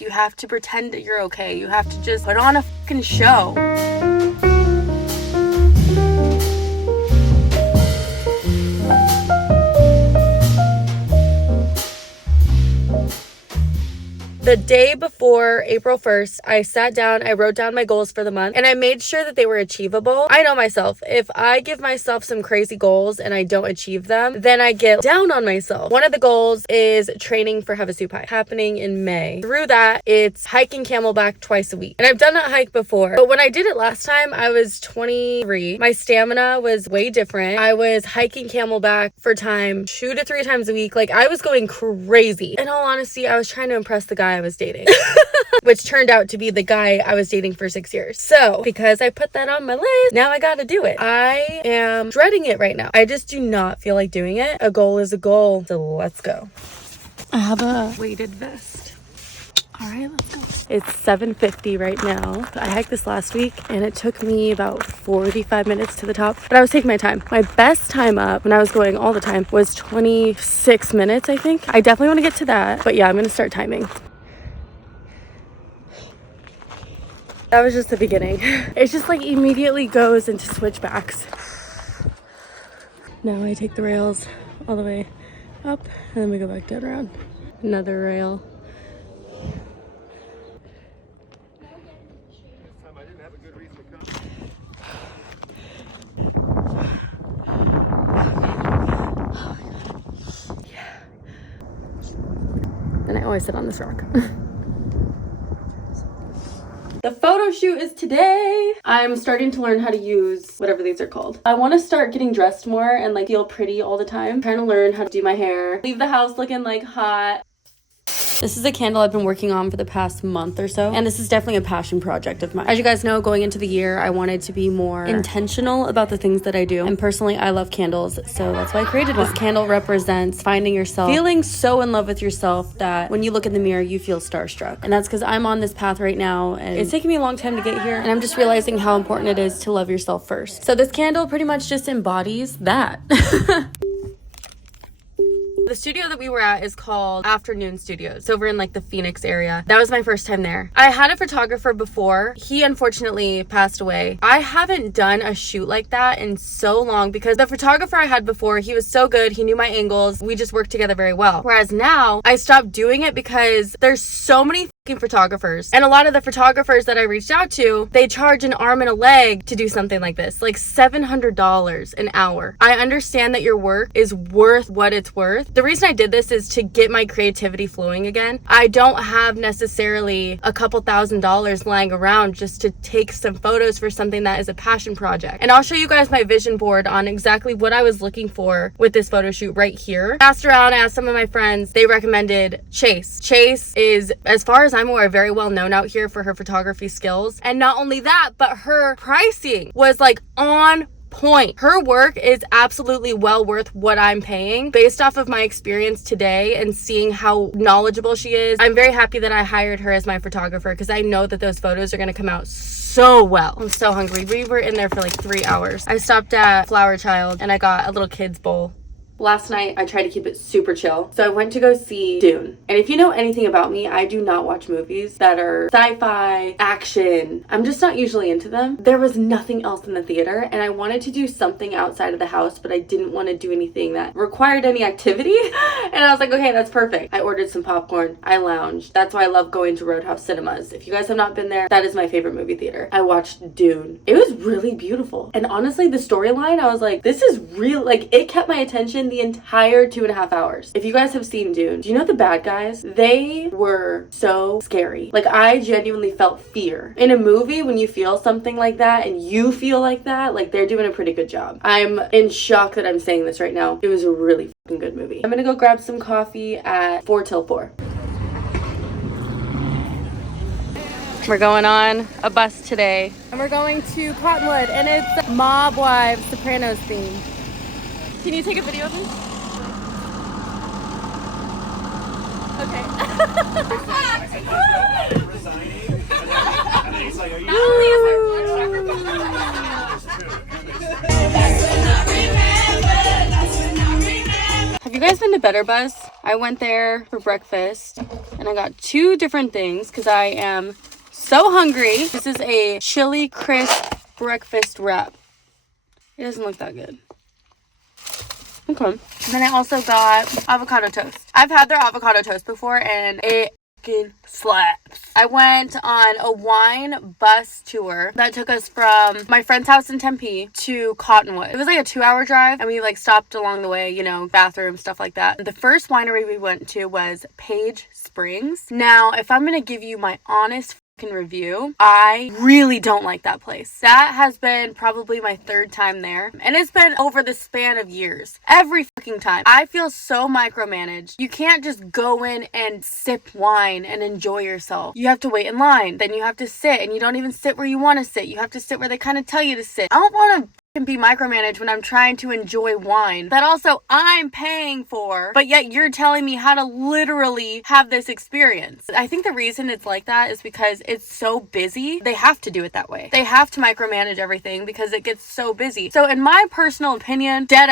You have to pretend that you're okay. You have to just put on a fucking show. The day before April 1st, I sat down, I wrote down my goals for the month, and I made sure that they were achievable. I know myself. If I give myself some crazy goals and I don't achieve them, then I get down on myself. One of the goals is training for Havasu Pi, happening in May. Through that, it's hiking Camelback twice a week. And I've done that hike before, but when I did it last time, I was 23. My stamina was way different. I was hiking Camelback for time 2 to 3 times a week. Like, I was going crazy. In all honesty, I was trying to impress the guy I was dating, which turned out to be the guy I was dating for 6 years. So because I put that on my list, now I gotta do it. I am dreading it right now. I just do not feel like doing it. A goal is a goal, so let's go. I have a weighted vest. All right, let's go. It's 7:50 right now. I hiked this last week and it took me about 45 minutes to the top, but I was taking my time. My best time up when I was going all the time was 26 minutes, I think. I definitely want to get to that, but yeah, I'm gonna start timing. That was just the beginning. It just like immediately goes into switchbacks. Now I take the rails all the way up and then we go back down around. Another rail. Yeah. And I always sit on this rock. The photo shoot is today. I'm starting to learn how to use whatever these are called. I want to start getting dressed more and like feel pretty all the time. I'm trying to learn how to do my hair. Leave the house looking like hot. This is a candle I've been working on for the past month or so, and this is definitely a passion project of mine. As you guys know, going into the year, I wanted to be more intentional about the things that I do, and personally, I love candles, so that's why I created one. This candle represents finding yourself, feeling so in love with yourself that when you look in the mirror, you feel starstruck, and that's because I'm on this path right now, and it's taken me a long time to get here, and I'm just realizing how important it is to love yourself first. So this candle pretty much just embodies that. The studio that we were at is called Afternoon Studios. It's over in like the Phoenix area. That was my first time there. I had a photographer before. He unfortunately passed away. I haven't done a shoot like that in so long because the photographer I had before, he was so good. He knew my angles. We just worked together very well. Whereas now I stopped doing it because there's so many photographers, and a lot of the photographers that I reached out to, they charge an arm and a leg to do something like this, like $700 an hour. I understand that your work is worth what it's worth. The reason I did this is to get my creativity flowing again. I don't have necessarily a couple $1,000s lying around just to take some photos for something that is a passion project. And I'll show you guys my vision board on exactly what I was looking for with this photo shoot right here. Asked around, asked some of my friends, they recommended Chase. Chase is, as far as I'm aware, very well known out here for her photography skills. And not only that, but her pricing was like on point. Her work is absolutely well worth what I'm paying based off of my experience today and seeing how knowledgeable she is. I'm very happy that I hired her as my photographer because I know that those photos are going to come out so well. I'm so hungry. We were in there for like 3 hours. I stopped at Flower Child and I got a little kid's bowl. Last night, I tried to keep it super chill. So I went to go see DUNE. And if you know anything about me, I do not watch movies that are sci-fi, action. I'm just not usually into them. There was nothing else in the theater, and I wanted to do something outside of the house, but I didn't want to do anything that required any activity. And I was like, okay, that's perfect. I ordered some popcorn. I lounged. That's why I love going to Roadhouse Cinemas. If you guys have not been there, that is my favorite movie theater. I watched DUNE. It was really beautiful. And honestly, the storyline, I was like, this is real. Like, it kept my attention the entire 2.5 hours. If you guys have seen DUNE, do you know the bad guys? They were so scary. Like, I genuinely felt fear. In a movie, when you feel something like that and you feel like that, like, they're doing a pretty good job. I'm in shock that I'm saying this right now. It was a really fucking good movie. I'm gonna go grab some coffee at 4 till 4. We're going on a bus today. And we're going to Cottonwood, and it's Mob Wives Sopranos theme. Can you take a video of this? Okay. Have you guys been to Better Buzz? I went there for breakfast And I got 2 different things because I am so hungry. This is a chili crisp breakfast wrap. It doesn't look that good. Okay. And then I also got avocado toast. I've had their avocado toast before and it fucking slaps. I went on a wine bus tour that took us from my friend's house in Tempe to Cottonwood. It was like a 2-hour drive and we like stopped along the way, you know, bathroom, stuff like that. The first winery we went to was Page Springs. Now, if I'm gonna give you my honest review, I really don't like that place. That has been probably my 3rd time there, and it's been over the span of years. Every fucking time. I feel so micromanaged. You can't just go in and sip wine and enjoy yourself. You have to wait in line, then you have to sit, and you don't even sit where you want to sit. You have to sit where they kind of tell you to sit. I don't want to can be micromanaged when I'm trying to enjoy wine that also I'm paying for, but yet you're telling me how to literally have this experience. I think the reason it's like that is because it's so busy. They have to do it that way. They have to micromanage everything because it gets so busy. So in my personal opinion, dead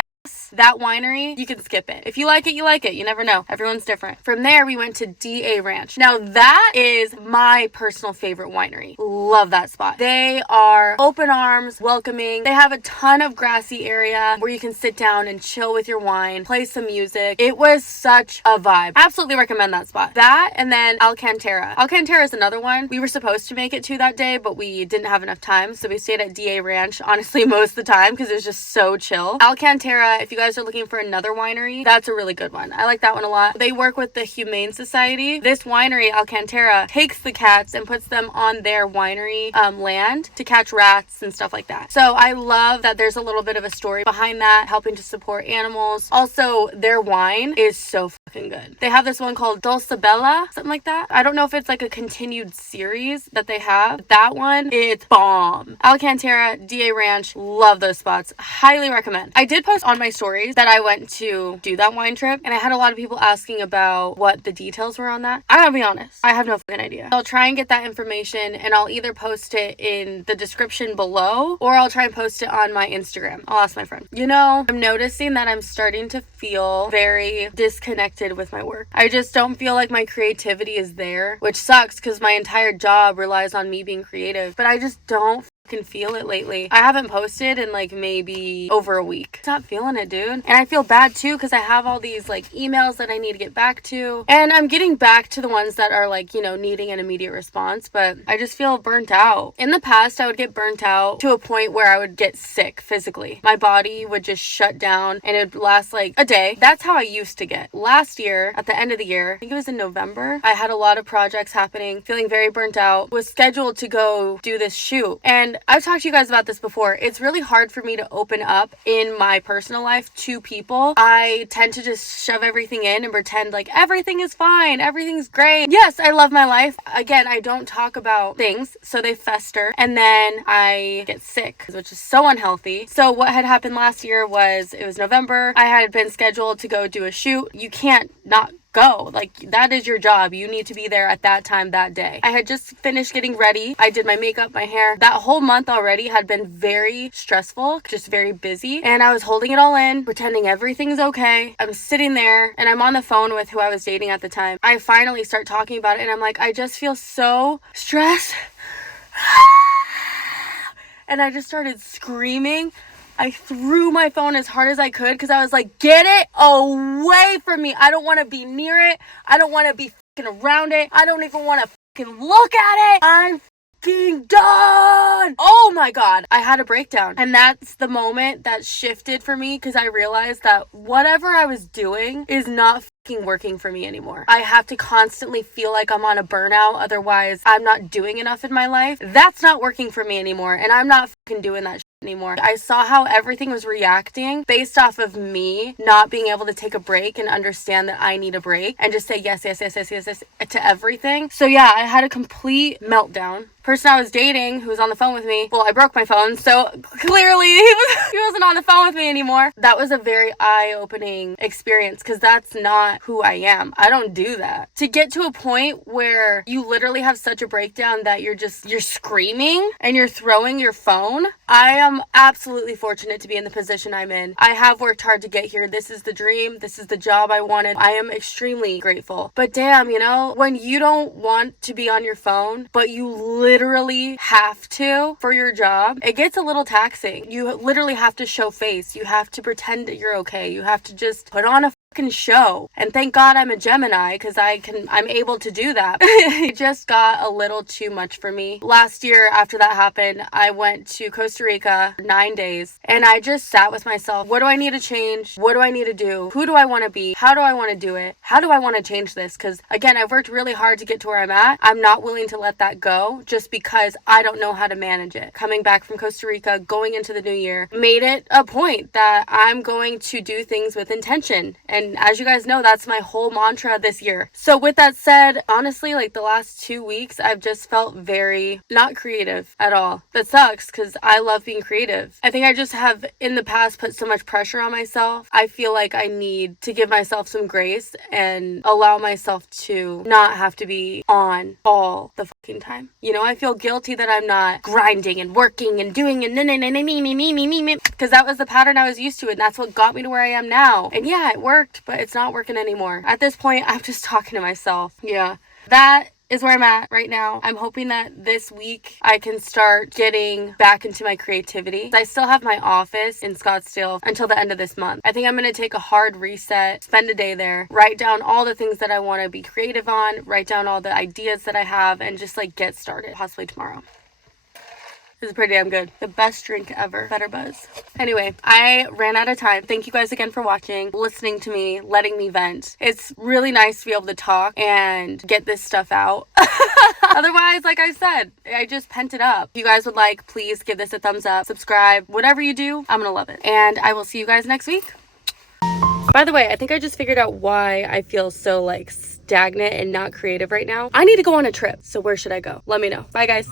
that winery, you can skip it. If you like it, you like it. You never know. Everyone's different. From there, we went to DA Ranch. Now, that is my personal favorite winery. Love that spot. They are open arms, welcoming. They have a ton of grassy area where you can sit down and chill with your wine, play some music. It was such a vibe. Absolutely recommend that spot. That and then Alcantara. Alcantara is another one. We were supposed to make it to that day, but we didn't have enough time. So we stayed at DA Ranch, honestly, most of the time because it was just so chill. Alcantara, if you guys are looking for another winery, that's a really good one. I like that one a lot. They work with the Humane Society. This winery, Alcantara, takes the cats and puts them on their winery land to catch rats and stuff like that. So I love that there's a little bit of a story behind that, helping to support animals. Also, their wine is so fucking good. They have this one called Dulcibella, something like that. I don't know if it's like a continued series that they have. That one, it's bomb. Alcantara, DA Ranch, love those spots. Highly recommend. I did post on my stories that I went to do that wine trip, and I had a lot of people asking about what the details were on that. I gotta be honest, I have no fucking idea. I'll try and get that information, and I'll either post it in the description below, or I'll try and post it on my Instagram. I'll ask my friend. You know, I'm noticing that I'm starting to feel very disconnected with my work. I just don't feel like my creativity is there, which sucks because my entire job relies on me being creative, but I just don't can feel it lately. I haven't posted in like maybe over a week. Not feeling it, dude. And I feel bad too because I have all these like emails that I need to get back to, and I'm getting back to the ones that are like, you know, needing an immediate response, but I just feel burnt out. In the past, I would get burnt out to a point where I would get sick physically. My body would just shut down and it would last like a day. That's how I used to get. Last year, at the end of the year, I think it was in November, I had a lot of projects happening, feeling very burnt out, was scheduled to go do this shoot, and I've talked to you guys about this before. It's really hard for me to open up in my personal life to people. I tend to just shove everything in and pretend like everything is fine, everything's great. Yes, I love my life. Again, I don't talk about things, so they fester, and then I get sick, which is so unhealthy. So what had happened last year was, it was November. I had been scheduled to go do a shoot. You can't not go. Like, that is your job. You need to be there at that time, that day. I had just finished getting ready. I did my makeup, my hair. That whole month already had been very stressful, just very busy. And I was holding it all in, pretending everything's okay. I'm sitting there and I'm on the phone with who I was dating at the time. I finally start talking about it and I'm like, I just feel so stressed. And I just started screaming. I threw my phone as hard as I could because I was like, get it away from me. I don't want to be near it. I don't want to be fucking around it. I don't even want to fucking look at it. I'm fucking done. Oh my God. I had a breakdown. And that's the moment that shifted for me because I realized that whatever I was doing is not fucking working for me anymore. I have to constantly feel like I'm on a burnout. Otherwise, I'm not doing enough in my life. That's not working for me anymore. And I'm not fucking doing that anymore. I saw how everything was reacting based off of me not being able to take a break and understand that I need a break and just say yes to everything. So yeah, I had a complete meltdown. person I was dating who was on the phone with me, well, I broke my phone, so clearly he wasn't on the phone with me anymore. That was a very eye-opening experience because that's not who I am. I don't do that. To get to a point where you literally have such a breakdown that you're screaming and you're throwing your phone. I am absolutely fortunate to be in the position I'm in. I have worked hard to get here. This is the dream. This is the job I wanted. I am extremely grateful. But damn, when you don't want to be on your phone, but you literally have to for your job, it gets a little taxing. You literally have to show face. You have to pretend that you're okay. You have to just put on a fucking show. And thank God I'm a Gemini because I'm able to do that. It just got a little too much for me. Last year after that happened, I went to Costa Rica for 9 days and I just sat with myself. What do I need to change? What do I need to do? Who do I want to be? How do I want to do it? How do I want to change this? Because again, I've worked really hard to get to where I'm at. I'm not willing to let that go just because I don't know how to manage it. Coming back from Costa Rica, going into the new year, made it a point that I'm going to do things with intention. And as you guys know, that's my whole mantra this year. So with that said, honestly, like the last 2 weeks, I've just felt very not creative at all. That sucks because I love being creative. I think I just have in the past put so much pressure on myself. I feel like I need to give myself some grace and allow myself to not have to be on all the fucking time. I feel guilty that I'm not grinding and working and doing and because that was the pattern I was used to and that's what got me to where I am now. And yeah, it worked, but it's not working anymore. At this point, I'm just talking to myself. Yeah, that is where I'm at right now. I'm hoping that this week I can start getting back into my creativity. I still have my office in Scottsdale until the end of this month. I think I'm going to take a hard reset, spend a day there, write down all the things that I want to be creative on, write down all the ideas that I have, and just get started, possibly tomorrow. This is pretty damn good. The best drink ever. Better Buzz. Anyway, I ran out of time. Thank you guys again for watching, listening to me, letting me vent. It's really nice to be able to talk and get this stuff out. Otherwise, like I said, I just pent it up. If you guys would please give this a thumbs up, subscribe, whatever you do, I'm gonna love it. And I will see you guys next week. By the way, I think I just figured out why I feel so stagnant and not creative right now. I need to go on a trip. So where should I go? Let me know. Bye guys.